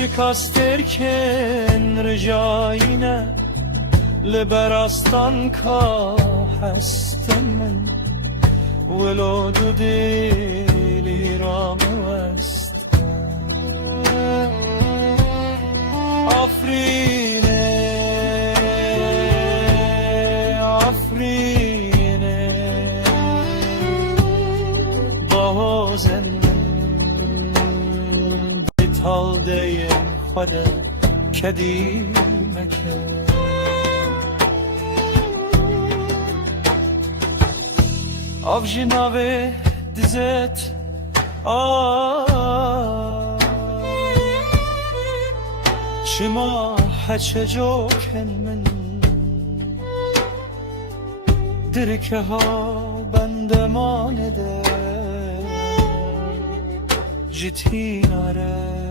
شکسترکن رجایینه لبرستان کا هستم من ولو دو دلی را موست آفرینه آفرینه بازن بیتال دیم خود کدیمه که آف جناوه دزت چما هچه جوکن من درکه ها بندمانه ده جتی ناره